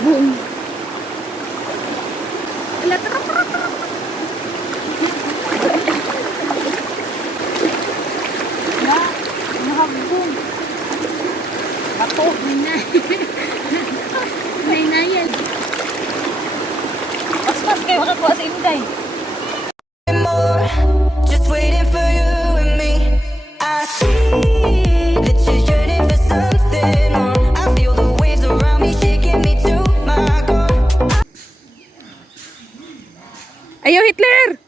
Mahagbong. Ala, tara. Na, mahagbong. Ako, minay. Minay-nayan. Pas-pas kayo makakuha sa Inday. Just waiting for you and me. I see that you're yearning for something more. I feel the waves around me shaking me to my core. Ayaw, Hitler!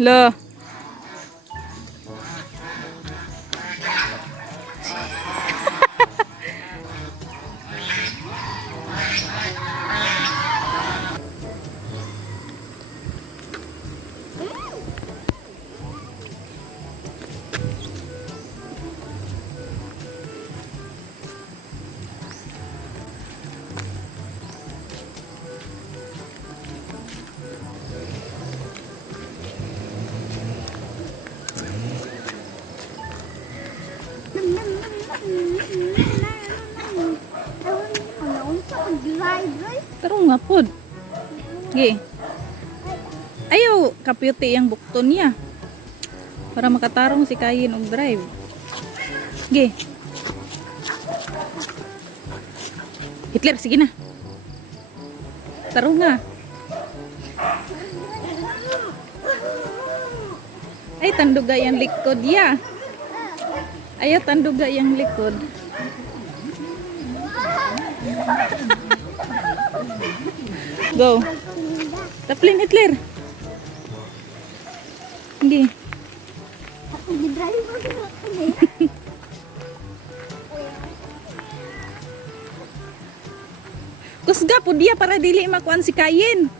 Loh. Tarong nga pod. Gi. Ayaw kapyuti ang bukton niya. Para makatarong si Kayin og drive. Gi. Hitler, sige na. Tarong nga. Ay, tanduga yung likod ya. Ayaw tanduga yung likod. Go. Taplin, Hitler. Hindi. Ako di-drive mo na ako eh. Kusga po dia para dili makuan si Kayin.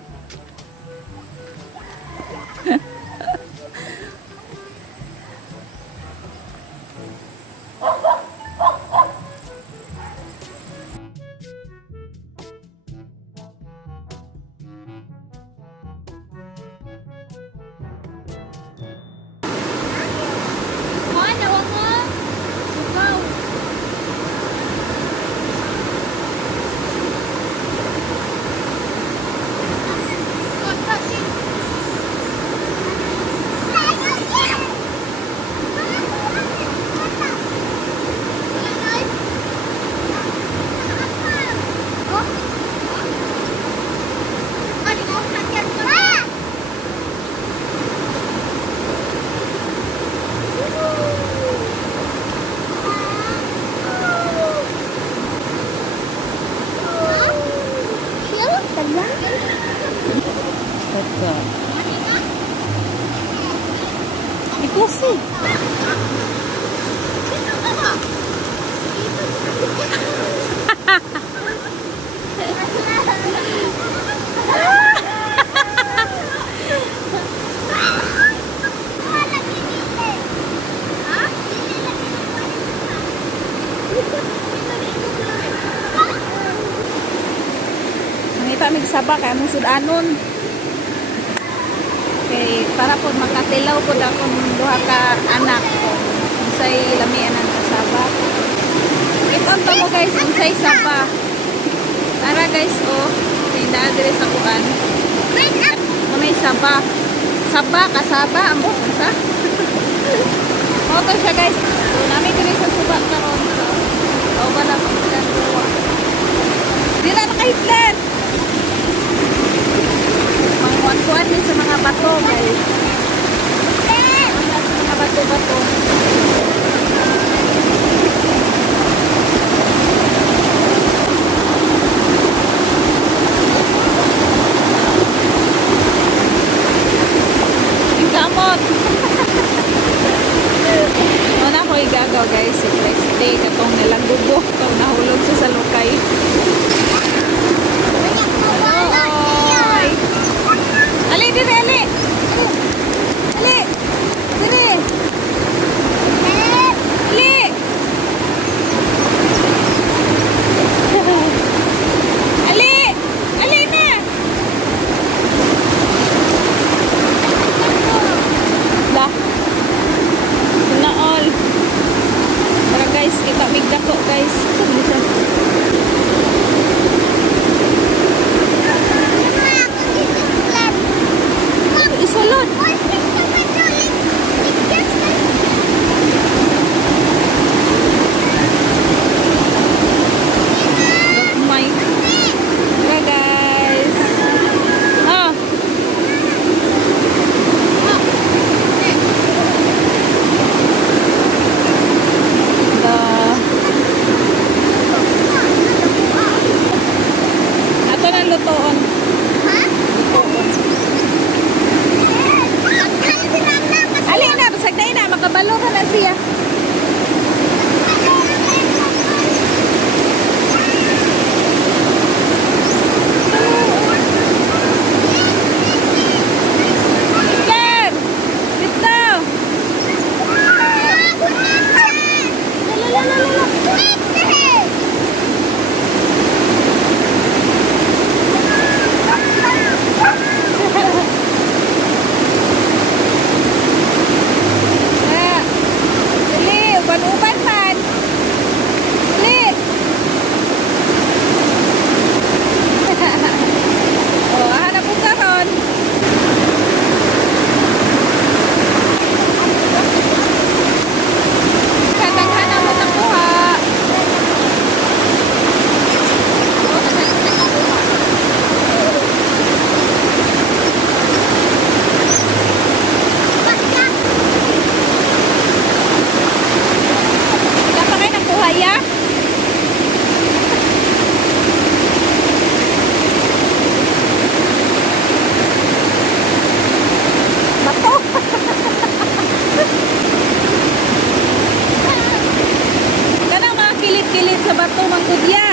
Ito sih. Mangita migsaba kay mong sudanon. Okay, para po makatilaw po akong duha ka anak ko. Unsay lamian ang kasaba. Iton to mo guys, unsay saba. Tara guys, oh. Tinda dire sa kuan. May saba. Saba, kasaba, ambo, unsa? Moto siya guys. So, namin dire sa suba karon. So, wala pa sila duwa. Dila na kay Hitler. Mangkuan din sa mga bato guys. Sa mga bato-bato. Yung kamot. Una ko igagaw guys. Si Leslie katong nilagbubo. Katong nahulog sa salukay. Ali, dire, ali. Ali. Dire. Ali. kabalo na na siya. Iker! Dito! Ah, dali, uban-uban man. Dali. Oh, hanap ko karon. Kadaghan mo nakuha. Wala pa kayo nakuha, ya? Bato! Kanang mga kilit-kilit sa bato, mangkudya.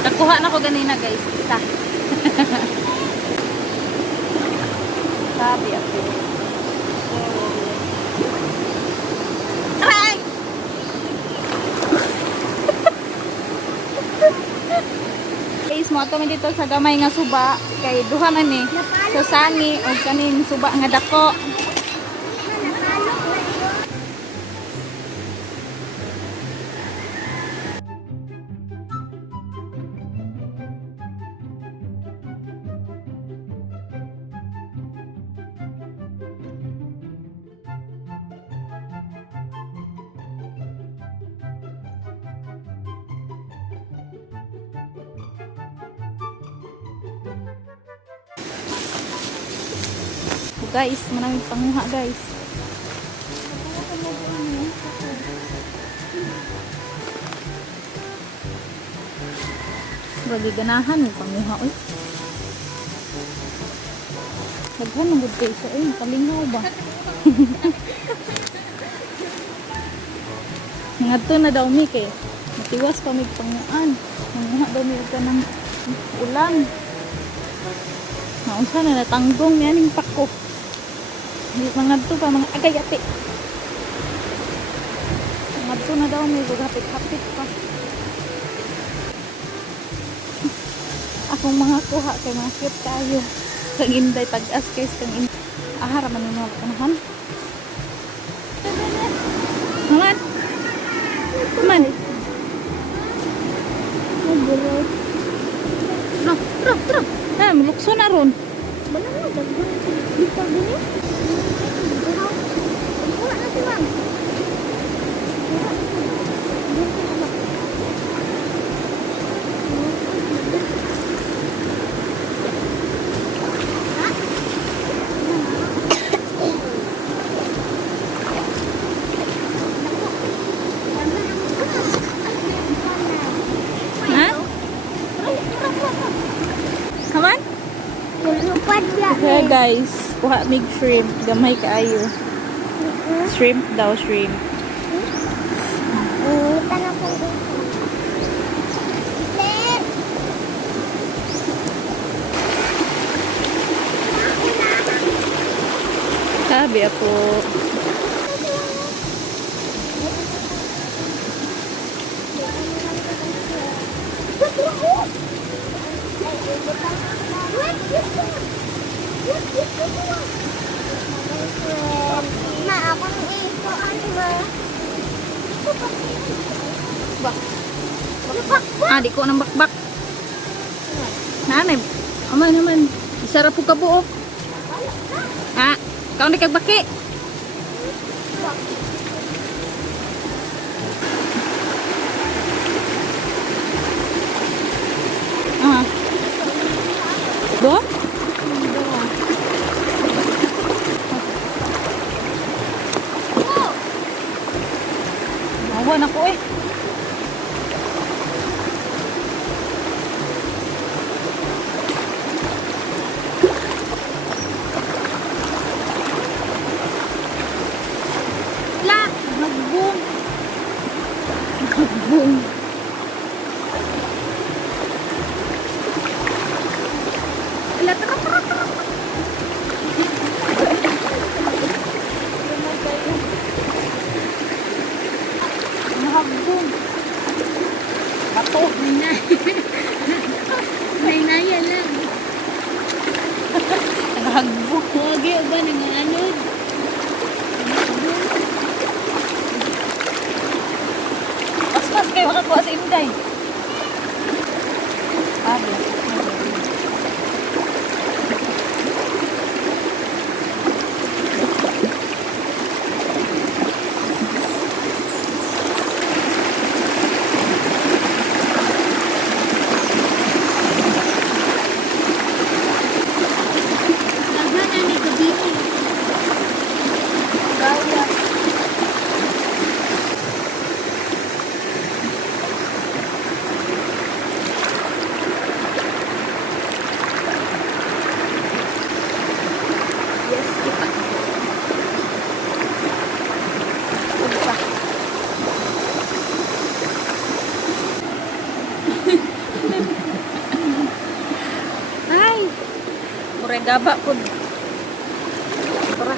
Nakuha na ko ganina, guys. Isa. Sabi ako. Aray! Guys, mo ato dito sa gamay nga suba. Kay duha man ni. Sa sani o kaning suba nga dako. Guys, maraming panguha, guys. Bagi ganahan mo panguha, oy. Daghan ng good taste, oy. Kalingaw ba? Ngadto na daw mi kay matiwas pa may panguan. Panguha daw mi ka ng ulan. Naunsa na natanggong yan yung pako. Mga to pa, mga agay-ati. Mga to na daw, may hapit-hapit pa. Akong mga kuha kay mga cute tayo. Kang inday, tag-as guys, kang inday. Ahara man yung mga kanahan. Naman. Naman. Tro. Mulukso na ron. Wala na, dagdag. Di pa gini. Wala na si Ma'am. Ha? Kaman? Lupad ya. Okay guys, kuha mig shrimp. Gamay kaayo. Shrimp daw, shrimp. Tanong ko dito. Len! Sabi ako. Ma, ako nang ito. Ano ba? Ah, di ko nang bakbak. Nanay, aman naman. Isarap po ka buo. Ha? Kau di kagbaki. Awan ako eh. La! Nagbong! Nagbong! Ala, tara, tara, tara! Nagbong! Bato! May naya lang. Nagbong! Huwag ba nanganod? Mas kayo makakuha sa Inday. Abi. Aga na ni Kabiti. Gawin. Yes, kita. Upa. Ay. Murag gaba pud. Ora.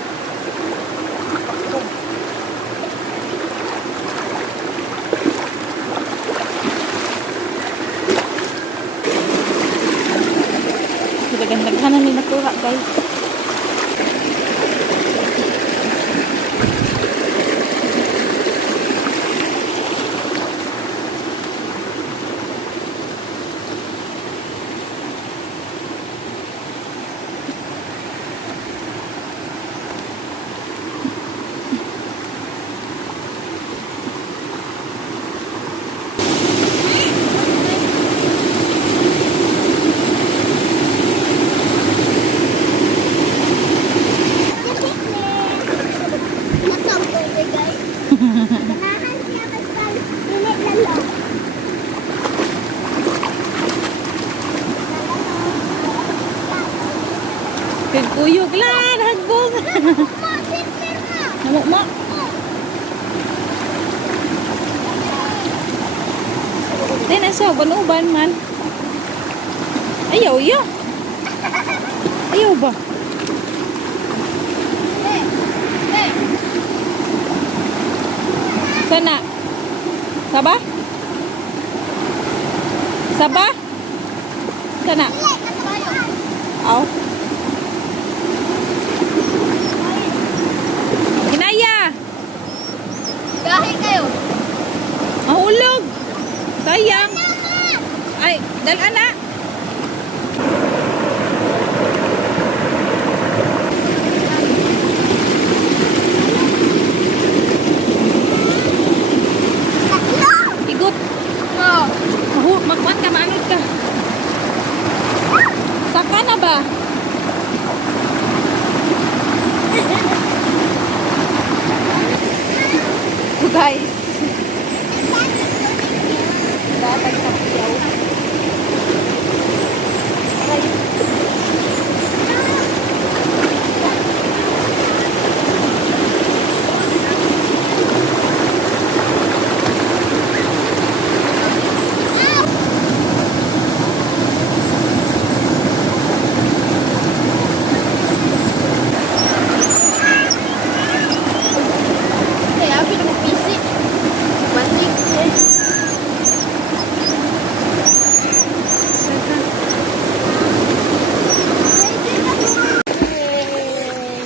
Gaganda-ganda ni nakuha, guys. Ito, pwede guys. Ganahan siya basta init lang. Kuyog lang, hagbong. Ma, simper na. Namo ma. Din aso banuban man. Ayaw ya. Ayaw ba? Sana. Sabah? Sabah? Sana. Aw. Kinaya. Gahin kayo. Mahulog. Sayang. Ay, dala na. Igot. Oh. Magkuhan ka, maanod ka. Saka na ba? So guys. Datag sa piyaw. Aray. Kaya ako nag-busy. Balik.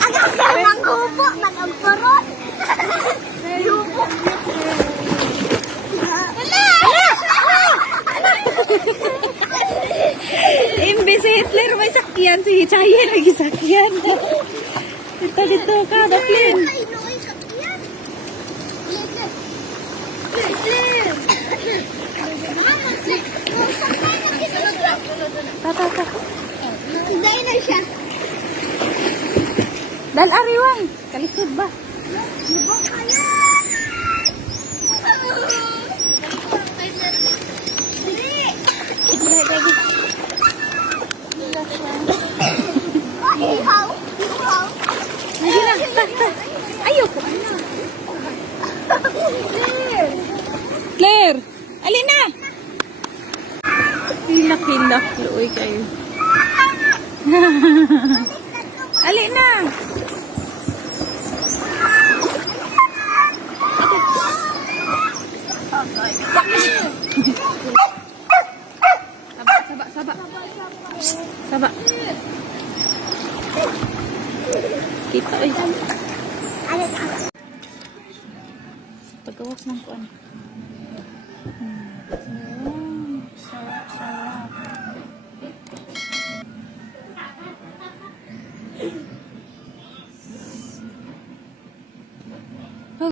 Agak ka lang gupo, nag-ampuron. Gupo. Imbis si Hitler may sakyan, si Chaya lagi sakyan. Dito ka, Baklin. Ay, noy, sakyan. Ta. Dahil na siya. Dal ariwan. Kalisod ba? Lubog kaya. Hindak, luoy kayo. Ali na! Saba. Saba. Kita eh. Pagkawas ng kuan.